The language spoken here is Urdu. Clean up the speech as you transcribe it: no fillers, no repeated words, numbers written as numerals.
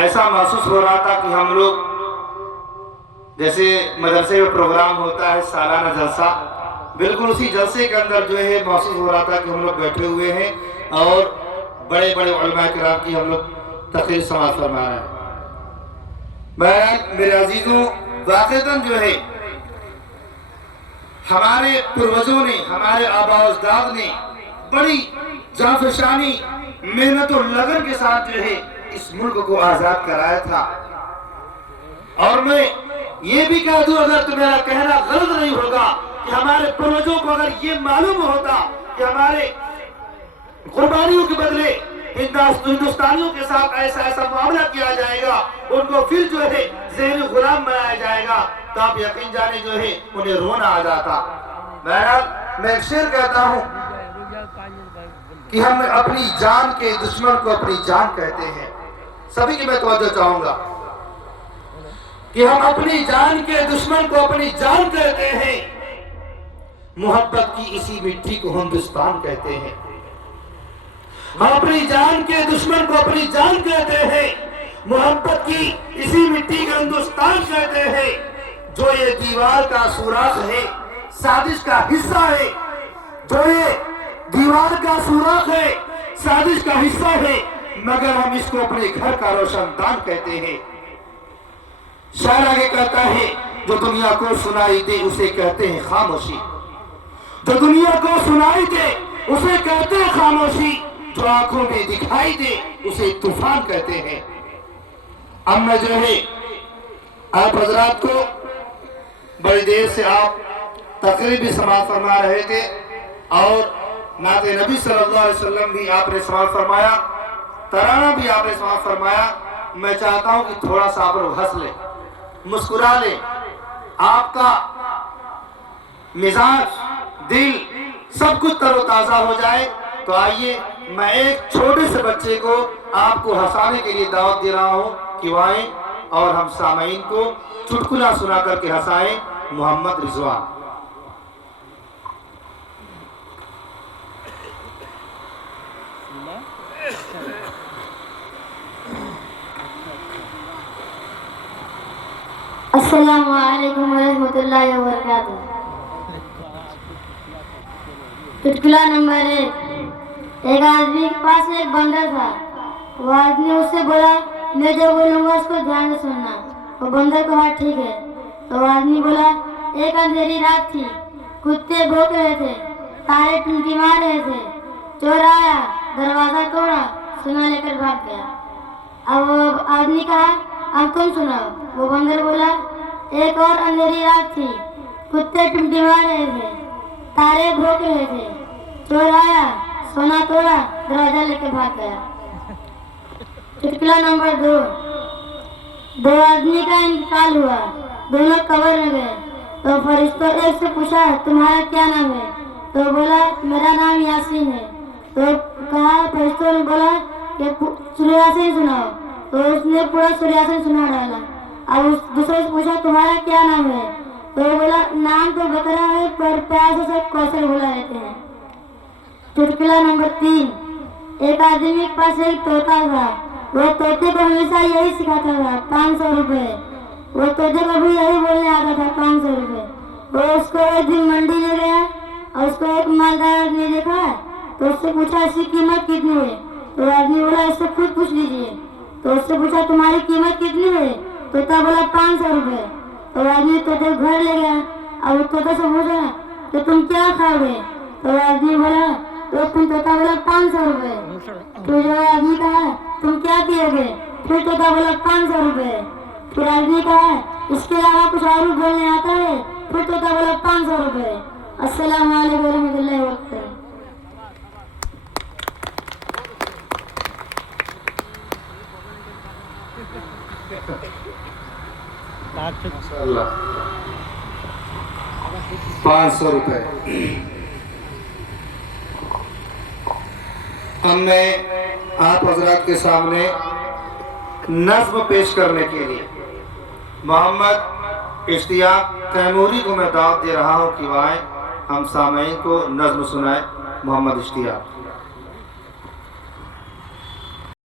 ایسا محسوس ہو رہا تھا کہ ہم لوگ جیسے مدرسے میں پروگرام ہوتا ہے سالانہ جلسہ، بالکل اسی جلسے کے اندر جو ہے محسوس ہو رہا تھا کہ ہم لوگ بیٹھے ہوئے ہیں اور بڑے بڑے علماء کرام کی ہم لوگ تقریر سماعت فرما رہے ہیں۔ بہرحال میرے عزیزوں، واقعتاً جو ہے ہمارے پروجوں نے، ہمارے آباء و اجداد نے بڑی جانفشانی، محنت و لگن کے ساتھ جو ہے اس ملک کو آزاد کرایا تھا۔ اور میں یہ بھی کہہ دوں، اگر تو میرا کہنا غلط نہیں ہوگا، کہ ہمارے پروجوں کو اگر یہ معلوم ہوتا کہ ہمارے قربانیوں کے بدلے ہندوستانیوں کے ساتھ ایسا معاملہ کیا جائے گا، ان کو پھر جو ہے ذہنی غلام بنایا جائے گا، تو آپ یقین جانے جو ہے انہیں رونا آ جاتا۔ بہرحال میں ایک شعر کہتا ہوں کہ ہم اپنی جان کے دشمن کو اپنی جان کہتے ہیں۔ سبھی کی میں توجہ چاہوں گا کہ ہم اپنی جان کے دشمن کو اپنی جان کہتے ہیں، محبت کی اسی مٹی کو ہندوستان کہتے ہیں۔ ہم اپنی جان کے دشمن کو اپنی جان کہتے ہیں، محبت کی اسی مٹی کا ہندوستان کہتے ہیں۔ جو یہ دیوار کا سوراخ ہے سازش کا حصہ ہے، جو یہ دیوار کا سوراخ ہے سازش کا حصہ ہے، مگر ہم اس کو اپنے گھر کا روشن دان کہتے ہیں۔ شاعر آگے کہتا ہے، جو دنیا کو سنائی دے اسے کہتے ہیں خاموشی، جو دنیا کو سنائی دے اسے کہتے ہیں خاموشی، جو آنکھوں میں دکھائی دے اسے طوفان کہتے ہیں۔ اب میں جو ہے آپ حضرات کو بڑی دیر سے آپ تقریر بھی سماعت فرما رہے تھے اور نعت نبی صلی اللہ علیہ وسلم بھی آپ نے سماعت فرمایا، ترانہ بھی آپ نے سماعت فرمایا۔ میں چاہتا ہوں کہ تھوڑا سا آپ لوگ ہنس لیں، مسکرا لیں، آپ کا مزاج، دل سب کچھ تر و تازہ ہو جائے۔ تو آئیے میں ایک چھوٹے سے بچے کو آپ کو ہنسانے کے لیے دعوت دے رہا ہوں کہ وہ آئیں اور ہم سامعین کو چٹکلا سنا کر کے ہنسائیں۔ محمد رضوان۔ السلام علیکم ورحمۃ اللہ وبرکاتہ۔ چٹکلا نمبر 1۔ ایک آدمی کے پاس ایک بندر تھا۔ وہ آدمی اس سے بولا، میں جو بولوں گا اس کو دھیان سے سننا۔ وہ بندر کو ہاں ٹھیک ہے۔ تو وہ آدمی بولا، ایک اندھیری رات تھی، کتے بھونک رہے تھے، تارے ٹمٹما رہے تھے، چور آیا، دروازہ توڑا، سونا لے کر بھاگ گیا۔ اب وہ آدمی کہا، اب تم سناؤ۔ وہ بندر بولا، ایک اور اندھیری رات تھی، کتے ٹمٹما رہے تھے، تارے بھونک رہے تھے، چور آیا، سونا توڑا، دروازہ لے کے بھاگ گیا۔ چٹکلا نمبر 2۔ دو آدمی کا انتقال ہوا، دونوں قبر میں گئے۔ تو فرشتوں ایک سے پوچھا، تمہارا کیا نام ہے؟ تو بولا، میرا نام یاسین ہے۔ تو کہا، فرشتوں نے بولا کہ سورہ یاسین سناؤ۔ تو اس نے پورا سورہ یاسین سنا ڈالا۔ اب اس دوسرے سے پوچھا، تمہارا کیا نام ہے؟ تو بولا، نام تو بکرا ہے پر پیار سے سب کوثر بلا لیتے ہیں۔ چٹکلا نمبر 3۔ ایک آدمی کے پاس ایک طوطا تھا۔ وہ طوطے کو ہمیشہ یہی سکھاتا تھا، 500 روپے۔ وہ طوطے کو بھی یہی بولنے آتا تھا، 500 روپے۔ وہ اس کو ایک دن منڈی لے گیا اور اس کو ایک مالدار آدمی دیکھا تو اس سے پوچھا، اس کی قیمت کتنی ہے؟ تو آدمی بولا، اس سے خود پوچھ لیجیے۔ تو اس سے پوچھا، تمہاری قیمت کتنی ہے؟ طوطا بولا، 500 روپے۔ تو آدمی طوطے کو گھر لے گیا۔ اب طوطے سے پوچھا کہ تم کیا کھاؤ گے؟ تو آدمی بولا، طوطا بولا، 500 روپے۔ تو جو آدمی کہا، تم کیا پیو گے؟ پھر طوطا بولا، 500 روپے۔ پھر آدمی کہا، اس کے علاوہ کچھ اور بولنے آتا ہے؟ پھر طوطا بولا، 500 روپے۔ السلام علیکم ورحمۃ اللہ وبرکاتہ۔ اللہ 500 روپے۔ ہم نے آپ حضرات کے سامنے نظم پیش کرنے کے لیے محمد اشتیاق تیموری کو میں دعوت دے رہا ہوں کہ وہ آئیں، ہم سامعین کو نظم سنائیں۔ محمد اشتیاق۔